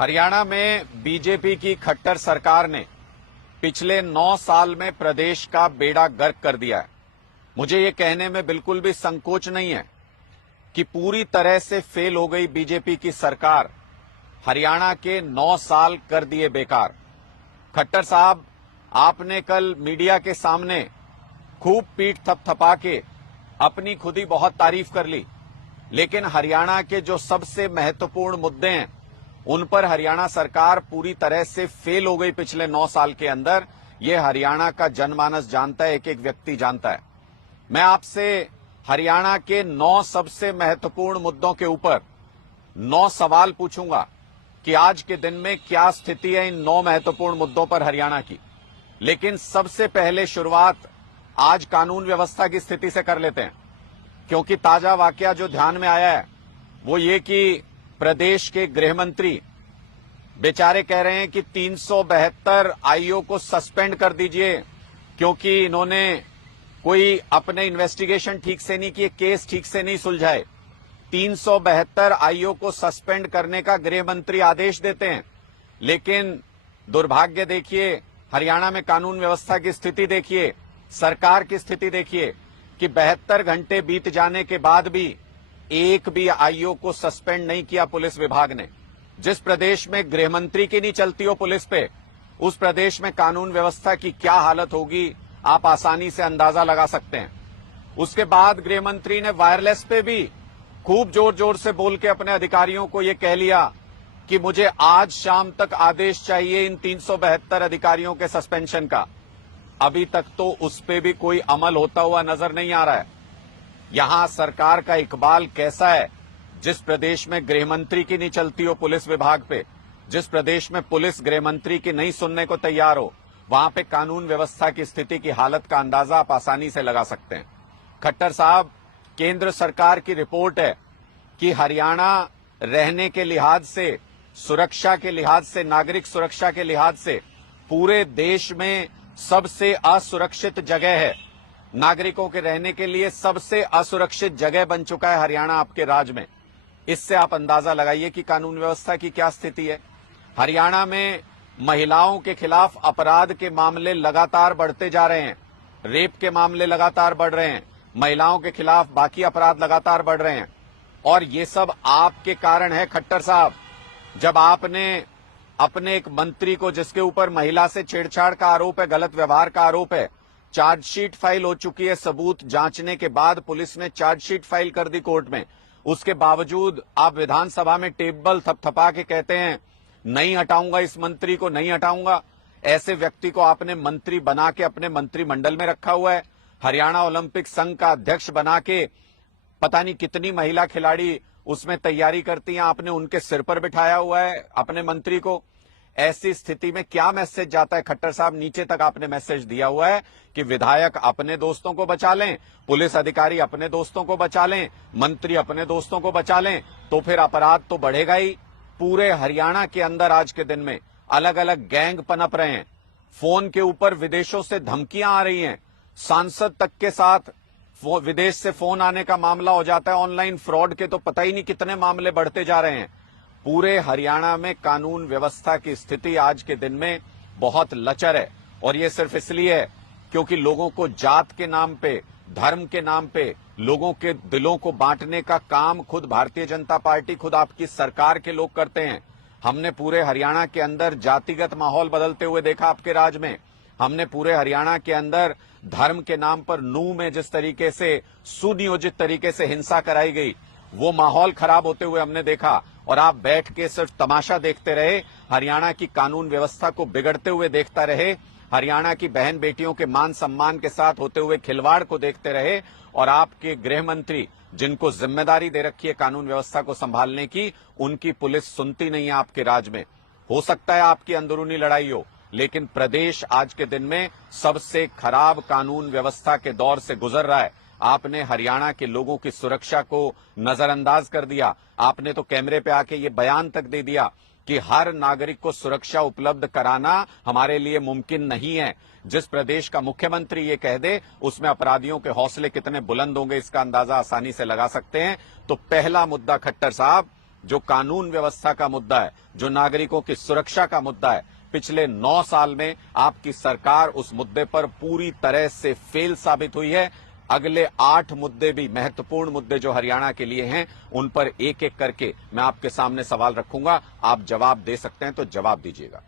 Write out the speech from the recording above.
हरियाणा में बीजेपी की खट्टर सरकार ने पिछले 9 साल में प्रदेश का बेड़ा गर्क कर दिया है। मुझे ये कहने में बिल्कुल भी संकोच नहीं है कि पूरी तरह से फेल हो गई बीजेपी की सरकार। हरियाणा के 9 साल कर दिए बेकार। खट्टर साहब, आपने कल मीडिया के सामने खूब पीठ थपथपा के अपनी खुद ही बहुत तारीफ कर ली, लेकिन हरियाणा के जो सबसे महत्वपूर्ण मुद्दे हैं उन पर हरियाणा सरकार पूरी तरह से फेल हो गई पिछले 9 साल के अंदर। यह हरियाणा का जनमानस जानता है, एक एक व्यक्ति जानता है। मैं आपसे हरियाणा के 9 सबसे महत्वपूर्ण मुद्दों के ऊपर 9 सवाल पूछूंगा कि आज के दिन में क्या स्थिति है इन 9 महत्वपूर्ण मुद्दों पर हरियाणा की। लेकिन सबसे पहले शुरुआत आज कानून व्यवस्था की स्थिति से कर लेते हैं, क्योंकि ताजा वाकया जो ध्यान में आया है वो ये कि प्रदेश के गृह मंत्री बेचारे कह रहे हैं कि 372 आईओ को सस्पेंड कर दीजिए, क्योंकि इन्होंने कोई अपने इन्वेस्टिगेशन ठीक से नहीं किए, केस ठीक से नहीं सुलझाए। 372 आईओ को सस्पेंड करने का गृह मंत्री आदेश देते हैं, लेकिन दुर्भाग्य देखिए, हरियाणा में कानून व्यवस्था की स्थिति देखिए, सरकार की स्थिति देखिए कि 72 घंटे बीत जाने के बाद भी एक भी आईओ को सस्पेंड नहीं किया पुलिस विभाग ने। जिस प्रदेश में गृह मंत्री की नहीं चलती हो पुलिस पे, उस प्रदेश में कानून व्यवस्था की क्या हालत होगी आप आसानी से अंदाजा लगा सकते हैं। उसके बाद गृह मंत्री ने वायरलेस पे भी खूब जोर जोर से बोल के अपने अधिकारियों को ये कह लिया कि मुझे आज शाम तक आदेश चाहिए इन 372 अधिकारियों के सस्पेंशन का। अभी तक तो उस पे भी कोई अमल होता हुआ नजर नहीं आ रहा है। यहां सरकार का इकबाल कैसा है, जिस प्रदेश में गृह मंत्री की नहीं चलती हो पुलिस विभाग पे, जिस प्रदेश में पुलिस गृह मंत्री की नहीं सुनने को तैयार हो, वहां पे कानून व्यवस्था की स्थिति की हालत का अंदाजा आप आसानी से लगा सकते हैं। खट्टर साहब, केंद्र सरकार की रिपोर्ट है कि हरियाणा रहने के लिहाज से, सुरक्षा के लिहाज से, नागरिक सुरक्षा के लिहाज से पूरे देश में सबसे असुरक्षित जगह है। नागरिकों के रहने के लिए सबसे असुरक्षित जगह बन चुका है हरियाणा आपके राज्य में। इससे आप अंदाजा लगाइए कि कानून व्यवस्था की क्या स्थिति है। हरियाणा में महिलाओं के खिलाफ अपराध के मामले लगातार बढ़ते जा रहे हैं, रेप के मामले लगातार बढ़ रहे हैं, महिलाओं के खिलाफ बाकी अपराध लगातार बढ़ रहे हैं। और ये सब आपके कारण है खट्टर साहब। जब आपने अपने एक मंत्री को, जिसके ऊपर महिला से छेड़छाड़ का आरोप है, गलत व्यवहार का आरोप है, चार्जशीट फाइल हो चुकी है, सबूत जांचने के बाद पुलिस ने चार्जशीट फाइल कर दी कोर्ट में, उसके बावजूद आप विधानसभा में टेबल थपथपा के कहते हैं नहीं हटाऊंगा, इस मंत्री को नहीं हटाऊंगा। ऐसे व्यक्ति को आपने मंत्री बना के अपने मंत्रिमंडल में रखा हुआ है। हरियाणा ओलंपिक संघ का अध्यक्ष बना के पता नहीं कितनी महिला खिलाड़ी उसमें तैयारी करती हैं, आपने उनके सिर पर बिठाया हुआ है अपने मंत्री को। ऐसी स्थिति में क्या मैसेज जाता है खट्टर साहब? नीचे तक आपने मैसेज दिया हुआ है कि विधायक अपने दोस्तों को बचा लें, पुलिस अधिकारी अपने दोस्तों को बचा लें, मंत्री अपने दोस्तों को बचा लें, तो फिर अपराध तो बढ़ेगा ही। पूरे हरियाणा के अंदर आज के दिन में अलग अलग गैंग पनप रहे हैं। फोन के ऊपर विदेशों से धमकियां आ रही हैं, सांसद तक के साथ विदेश से फोन आने का मामला हो जाता है। ऑनलाइन फ्रॉड के तो पता ही नहीं कितने मामले बढ़ते जा रहे हैं। पूरे हरियाणा में कानून व्यवस्था की स्थिति आज के दिन में बहुत लचर है, और ये सिर्फ इसलिए है क्योंकि लोगों को जात के नाम पे, धर्म के नाम पे लोगों के दिलों को बांटने का काम खुद भारतीय जनता पार्टी, खुद आपकी सरकार के लोग करते हैं। हमने पूरे हरियाणा के अंदर जातिगत माहौल बदलते हुए देखा आपके राज में। हमने पूरे हरियाणा के अंदर धर्म के नाम पर नूह में जिस तरीके से सुनियोजित तरीके से हिंसा कराई गई, वो माहौल खराब होते हुए हमने देखा। और आप बैठ के सिर्फ तमाशा देखते रहे, हरियाणा की कानून व्यवस्था को बिगड़ते हुए देखता रहे, हरियाणा की बहन बेटियों के मान सम्मान के साथ होते हुए खिलवाड़ को देखते रहे। और आपके गृह मंत्री, जिनको जिम्मेदारी दे रखी है कानून व्यवस्था को संभालने की, उनकी पुलिस सुनती नहीं है आपके राज में। हो सकता है आपकी अंदरूनी लड़ाई हो, लेकिन प्रदेश आज के दिन में सबसे खराब कानून व्यवस्था के दौर से गुजर रहा है। आपने हरियाणा के लोगों की सुरक्षा को नजरअंदाज कर दिया। आपने तो कैमरे पे आके ये बयान तक दे दिया कि हर नागरिक को सुरक्षा उपलब्ध कराना हमारे लिए मुमकिन नहीं है। जिस प्रदेश का मुख्यमंत्री ये कह दे, उसमें अपराधियों के हौसले कितने बुलंद होंगे इसका अंदाजा आसानी से लगा सकते हैं। तो पहला मुद्दा खट्टर साहब, जो कानून व्यवस्था का मुद्दा है, जो नागरिकों की सुरक्षा का मुद्दा है, पिछले 9 साल में आपकी सरकार उस मुद्दे पर पूरी तरह से फेल साबित हुई है। अगले 8 मुद्दे भी महत्वपूर्ण मुद्दे जो हरियाणा के लिए हैं, उन पर एक एक करके मैं आपके सामने सवाल रखूंगा। आप जवाब दे सकते हैं तो जवाब दीजिएगा।